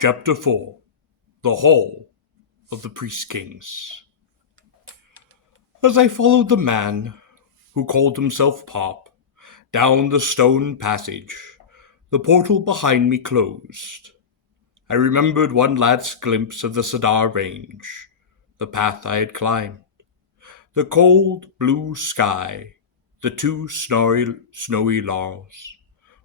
Chapter 4 The Hall of the Priest Kings. As I followed the man, who called himself Pop, down the stone passage, the portal behind me closed. I remembered one last glimpse of the Cedar Range, the path I had climbed, the cold blue sky, the two snowy lawns,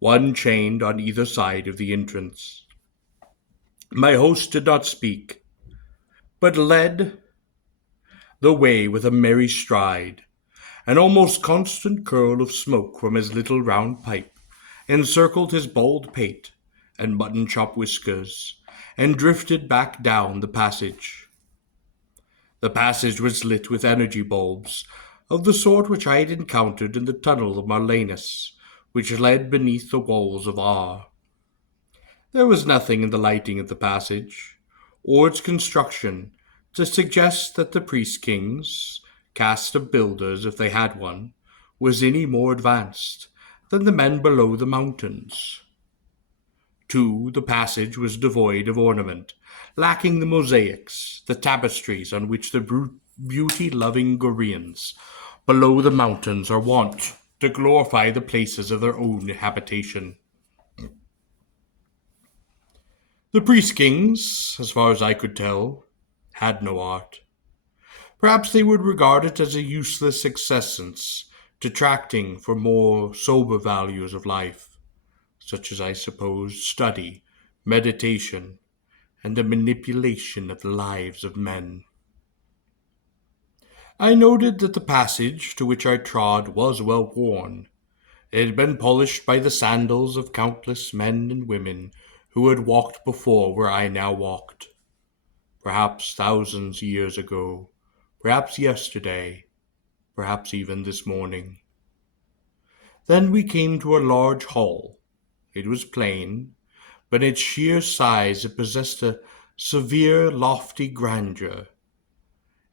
one chained on either side of the entrance. My host did not speak, but led the way with a merry stride. An almost constant curl of smoke from his little round pipe encircled his bald pate and mutton-chop whiskers, and drifted back down the passage. The passage was lit with energy bulbs, of the sort which I had encountered in the tunnel of Marlanus, which led beneath the walls of Ar. There was nothing in the lighting of the passage, or its construction, to suggest that the priest-kings, caste of builders if they had one, was any more advanced than the men below the mountains. Too, the passage was devoid of ornament, lacking the mosaics, the tapestries on which the beauty-loving Goreans below the mountains are wont to glorify the places of their own habitation. The priest-kings, as far as I could tell, had no art. Perhaps they would regard it as a useless excrescence, detracting from more sober values of life, such as, I suppose, study, meditation, and the manipulation of the lives of men. I noted that the passage to which I trod was well worn. It had been polished by the sandals of countless men and women who had walked before where I now walked. Perhaps thousands of years ago, perhaps yesterday, perhaps even this morning. Then we came to a large hall. It was plain, but in its sheer size it possessed a severe, lofty grandeur.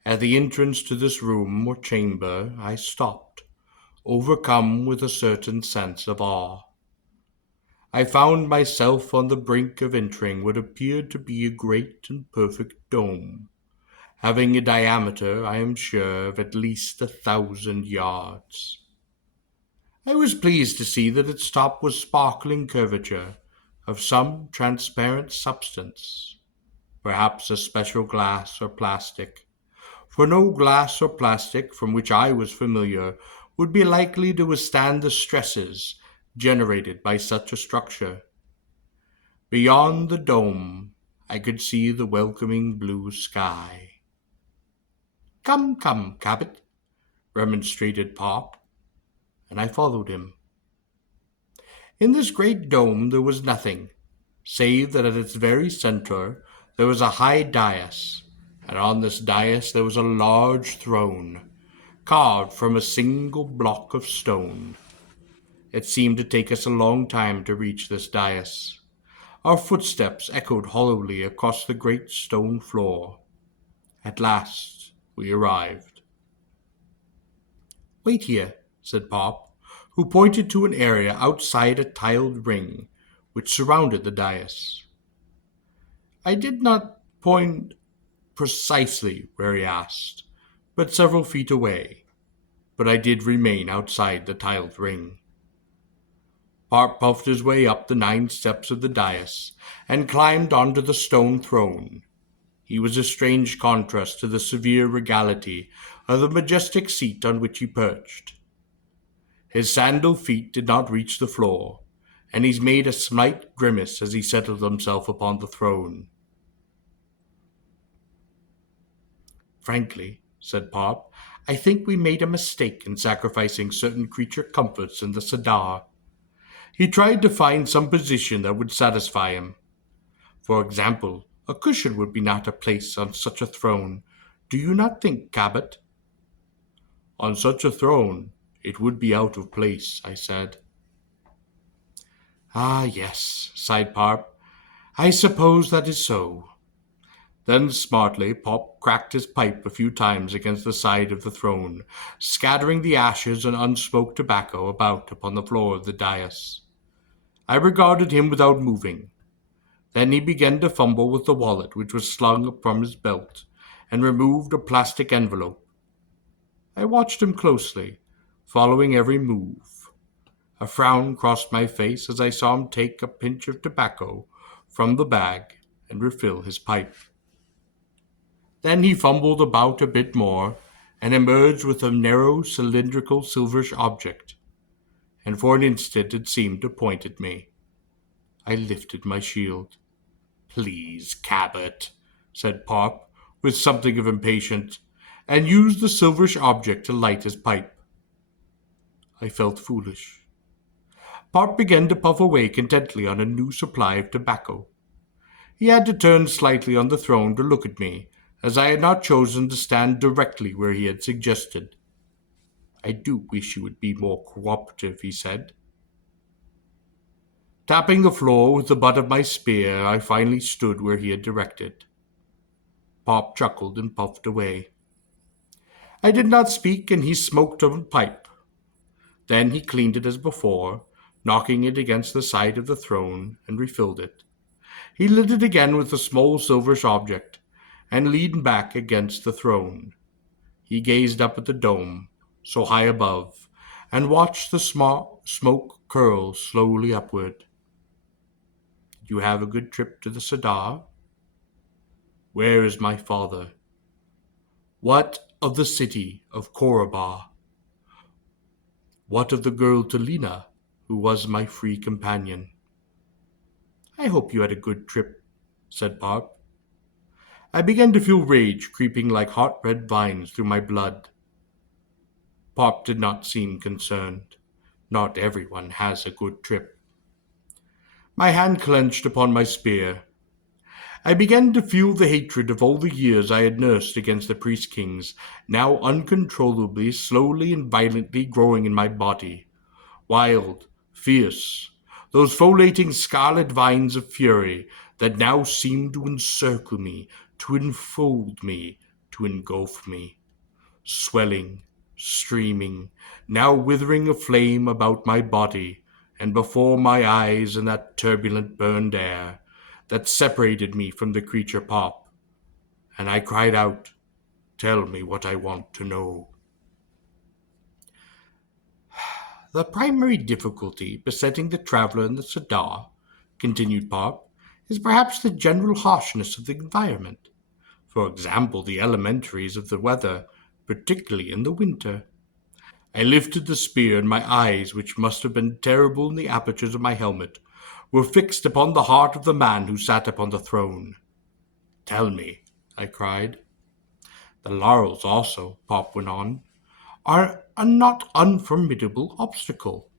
At the entrance to this room or chamber I stopped, overcome with a certain sense of awe. I found myself on the brink of entering what appeared to be a great and perfect dome, having a diameter, I am sure, of at least 1,000 yards. I was pleased to see that its top was sparkling curvature of some transparent substance, perhaps a special glass or plastic, for no glass or plastic from which I was familiar would be likely to withstand the stresses generated by such a structure. Beyond the dome, I could see the welcoming blue sky. "Come, come, Cabot," remonstrated Pop, and I followed him. In this great dome there was nothing, save that at its very center there was a high dais, and on this dais there was a large throne, carved from a single block of stone. It seemed to take us a long time to reach this dais. Our footsteps echoed hollowly across the great stone floor. At last we arrived. "Wait here," said Pop, who pointed to an area outside a tiled ring which surrounded the dais. I did not point precisely where he asked, but several feet away, but I did remain outside the tiled ring. Pop puffed his way up the 9 steps of the dais and climbed onto the stone throne. He was a strange contrast to the severe regality of the majestic seat on which he perched. His sandal feet did not reach the floor, and he made a slight grimace as he settled himself upon the throne. "Frankly," said Pop, "I think we made a mistake in sacrificing certain creature comforts in the Cedar." He tried to find some position that would satisfy him. For example, a cushion would be not a place on such a throne. Do you not think, Cabot? "On such a throne, it would be out of place," I said. "Ah, yes," sighed Pop. "I suppose that is so." Then smartly Pop cracked his pipe a few times against the side of the throne, scattering the ashes and unsmoked tobacco about upon the floor of the dais. I regarded him without moving. Then he began to fumble with the wallet which was slung up from his belt, and removed a plastic envelope. I watched him closely, following every move. A frown crossed my face as I saw him take a pinch of tobacco from the bag and refill his pipe. Then he fumbled about a bit more and emerged with a narrow cylindrical silverish object, and for an instant it seemed to point at me. I lifted my shield. "Please, Cabot," said Pop, with something of impatience, and used the silverish object to light his pipe. I felt foolish. Pop began to puff away contentedly on a new supply of tobacco. He had to turn slightly on the throne to look at me, as I had not chosen to stand directly where he had suggested. "I do wish you would be more cooperative," he said. Tapping the floor with the butt of my spear, I finally stood where he had directed. Pop chuckled and puffed away. I did not speak, and he smoked a pipe. Then he cleaned it as before, knocking it against the side of the throne, and refilled it. He lit it again with a small silverish object, and leaned back against the throne. He gazed up at the dome, so high above, and watched the smoke curl slowly upward. "Did you have a good trip to the Sadar?" "Where is my father?" "What of the city of Korobar?" "What of the girl Talina, who was my free companion?" "I hope you had a good trip," said Pop. I began to feel rage creeping like hot red vines through my blood. Pop did not seem concerned. Not everyone has a good trip. My hand clenched upon my spear. I began to feel the hatred of all the years I had nursed against the Priest Kings, now uncontrollably, slowly, and violently growing in my body. Wild, fierce, those foliating scarlet vines of fury that now seemed to encircle me, to enfold me, to engulf me. Swelling, streaming, now withering aflame about my body, and before my eyes in that turbulent burned air that separated me from the creature Pop. And I cried out, "Tell me what I want to know." "The primary difficulty besetting the traveler in the Sadar," continued Pop, "is perhaps the general harshness of the environment. For example, the elementaries of the weather, particularly in the winter." I lifted the spear, and my eyes, which must have been terrible in the apertures of my helmet, were fixed upon the heart of the man who sat upon the throne. "Tell me," I cried. "The laurels also," Pop went on, "are a not unformidable obstacle."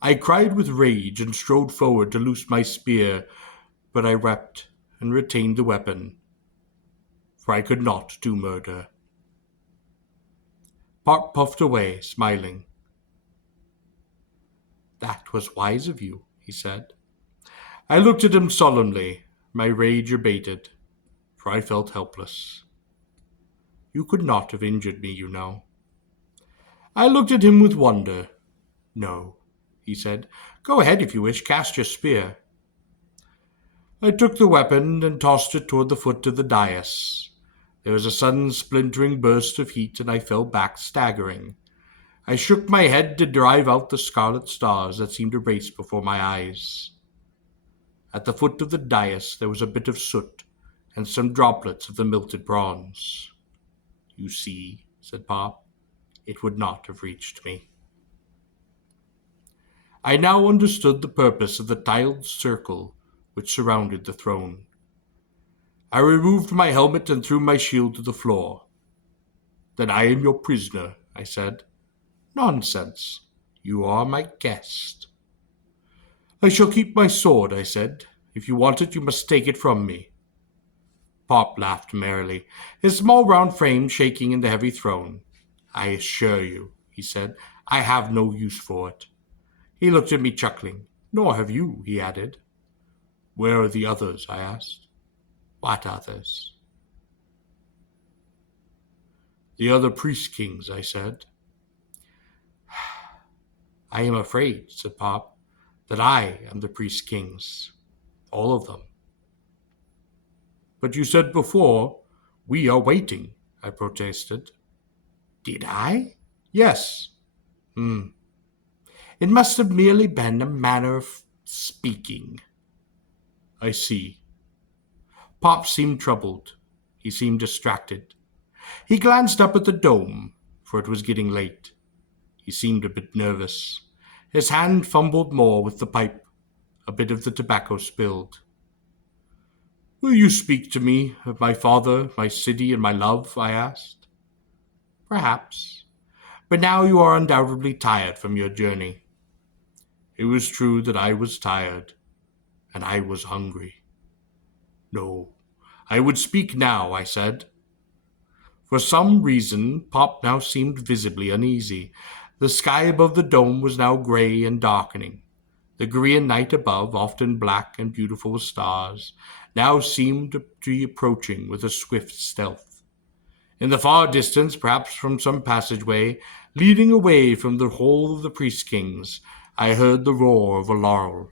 I cried with rage and strode forward to loose my spear, but I wept and retained the weapon, for I could not do murder. Pop puffed away, smiling. "That was wise of you," he said. I looked at him solemnly, my rage abated, for I felt helpless. "You could not have injured me, you know." I looked at him with wonder. "No," he said. "Go ahead if you wish, cast your spear." I took the weapon and tossed it toward the foot of the dais. There was a sudden splintering burst of heat, and I fell back, staggering. I shook my head to drive out the scarlet stars that seemed to race before my eyes. At the foot of the dais there was a bit of soot and some droplets of the melted bronze. "You see," said Pop, "it would not have reached me." I now understood the purpose of the tiled circle which surrounded the throne. I removed my helmet and threw my shield to the floor. "Then I am your prisoner," I said. "Nonsense. You are my guest." "I shall keep my sword," I said. "If you want it, you must take it from me." Pop laughed merrily, his small round frame shaking in the heavy throne. "I assure you," he said, "I have no use for it." He looked at me chuckling. "Nor have you," he added. "Where are the others?" I asked. "What others?" "The other priest kings," I said. "I am afraid," said Pop, "that I am the priest kings. All of them." But you said before, we are waiting, I protested. Did I? Yes. Hmm. It must have merely been a manner of speaking. I see. Pop seemed troubled. He seemed distracted. He glanced up at the dome, for it was getting late. He seemed a bit nervous. His hand fumbled more with the pipe. A bit of the tobacco spilled. Will you speak to me of my father, my city, and my love? I asked. Perhaps. But now you are undoubtedly tired from your journey. It was true that I was tired, and I was hungry. No, I would speak now, I said. For some reason, Pop now seemed visibly uneasy. The sky above the dome was now gray and darkening. The Korean night above, often black and beautiful with stars, now seemed to be approaching with a swift stealth. In the far distance, perhaps from some passageway, leading away from the hall of the priest kings, I heard the roar of a laurel.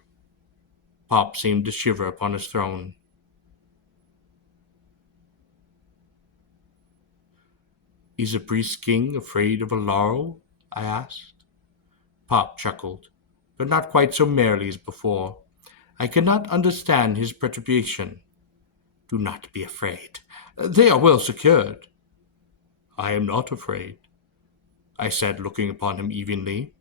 Pop seemed to shiver upon his throne. Is a priest king afraid of a laurel? I asked. Pop chuckled, but not quite so merrily as before. I could not understand his perturbation. Do not be afraid. They are well secured. I am not afraid, I said, looking upon him evenly.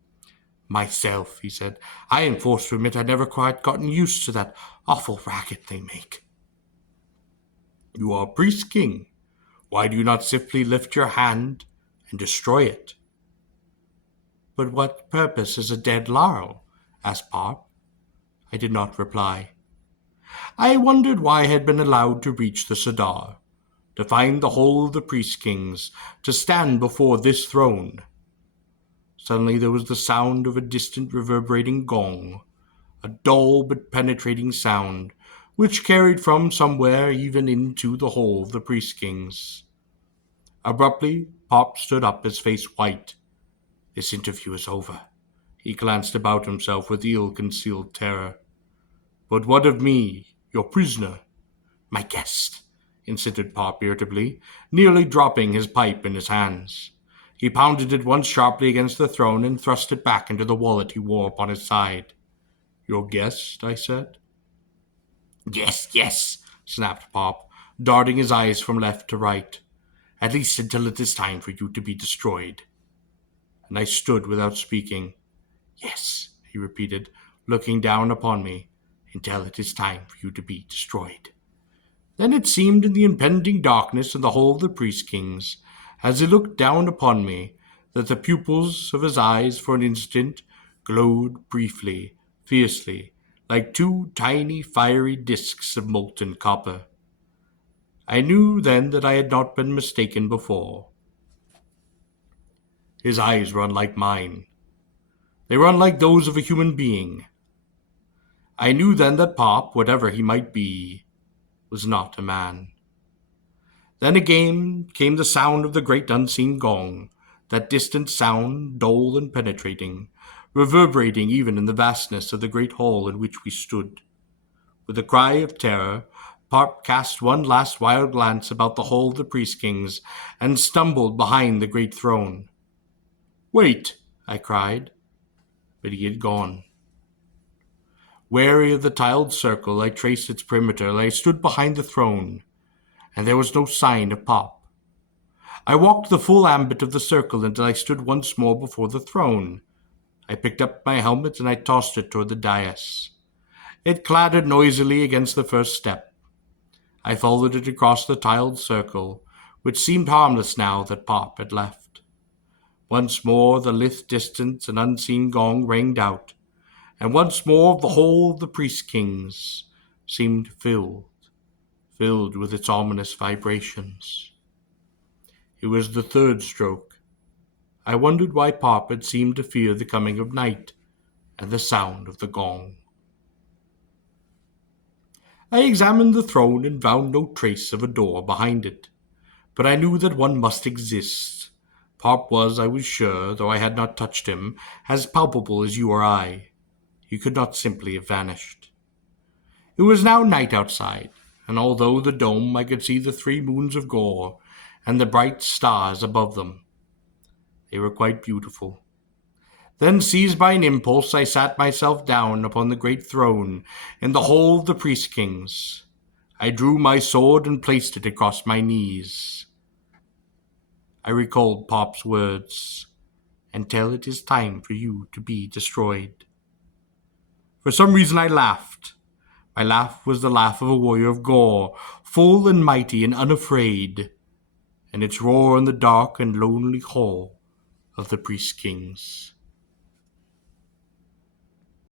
Myself, he said, I am forced to admit I never quite gotten used to that awful racket they make. You are a priest king. Why do you not simply lift your hand and destroy it? But what purpose is a dead laurel? Asked Pop. I did not reply. I wondered why I had been allowed to reach the Sadar, to find the whole of the priest kings, to stand before this throne. Suddenly there was the sound of a distant reverberating gong, a dull but penetrating sound, which carried from somewhere even into the whole of the priest kings. Abruptly, Pop stood up, his face white. This interview is over. He glanced about himself with ill-concealed terror. But what of me, your prisoner? My guest, insisted Pop irritably, nearly dropping his pipe in his hands. He pounded it once sharply against the throne and thrust it back into the wallet he wore upon his side. Your guest, I said. Yes, yes, snapped Pop, darting his eyes from left to right. At least until it is time for you to be destroyed. And I stood without speaking. Yes, he repeated, looking down upon me, until it is time for you to be destroyed. Then it seemed in the impending darkness in the hall of the priest kings, as he looked down upon me, that the pupils of his eyes for an instant glowed briefly, fiercely, like two tiny fiery disks of molten copper. I knew then that I had not been mistaken before. His eyes were unlike mine. They were unlike those of a human being. I knew then that Pop, whatever he might be, was not a man. Then again came the sound of the great unseen gong, that distant sound, dull and penetrating, reverberating even in the vastness of the great hall in which we stood. With a cry of terror, Pop cast one last wild glance about the hall of the priest kings, and stumbled behind the great throne. Wait, I cried, but he had gone. Wary of the tiled circle, I traced its perimeter. I stood behind the throne, and there was no sign of Pop. I walked the full ambit of the circle until I stood once more before the throne. I picked up my helmet and I tossed it toward the dais. It clattered noisily against the first step. I followed it across the tiled circle, which seemed harmless now that Pop had left. Once more the lithe distance and unseen gong rang out, and once more the whole of the priest kings seemed filled with its ominous vibrations. It was the third stroke. I wondered why Pop had seemed to fear the coming of night and the sound of the gong. I examined the throne and found no trace of a door behind it, but I knew that one must exist. Pop was, I was sure, though I had not touched him, as palpable as you or I. He could not simply have vanished. It was now night outside, and although the dome I could see the 3 moons of Gor and the bright stars above them. They were quite beautiful. Then, seized by an impulse, I sat myself down upon the great throne in the hall of the priest kings. I drew my sword and placed it across my knees. I recalled Pop's words, "Until it is time for you to be destroyed." For some reason I laughed. My laugh was the laugh of a warrior of Gor, full and mighty and unafraid, and its roar in the dark and lonely hall of the priest kings.